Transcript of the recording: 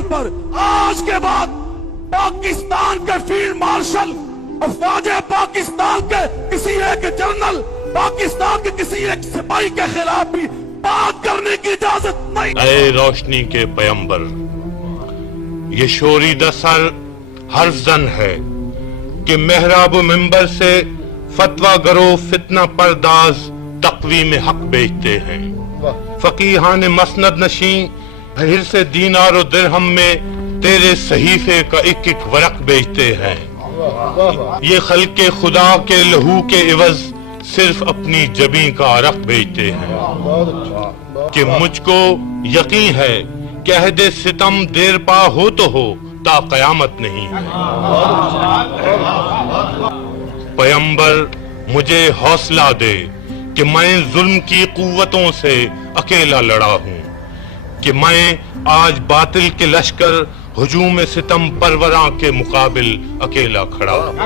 بنیاد پر آج کے بعد پاکستان کے فیلڈ مارشل، افواج پاکستان کے کسی ایک جنرل، پاکستان کے کسی ایک سپاہی کے خلاف بھی بات کرنے کی اجازت نہیں۔ اے روشنی کے پیمبر، یہ شوری دسر حرف زن ہے کہ محراب و منبر سے فتویٰ گرو فتنہ پرداز تقویم حق بیچتے ہیں، فقیہان مسند نشین حرص دینار و درہم میں تیرے صحیفے کا ایک ایک ورق بیچتے ہیں۔ یہ خلق خدا کے لہو کے عوض صرف اپنی جبیں کا عرق بیچتے ہیں، کہ مجھ کو یقین ہے کہ عہد ستم دیر پا ہو تو ہو تا قیامت نہیں ہے۔ پیمبر مجھے حوصلہ دے کہ میں ظلم کی قوتوں سے اکیلا لڑا ہوں، کہ میں آج باطل کے لشکر ہجوم ستم پروراں کے مقابل اکیلا کھڑا ہوں۔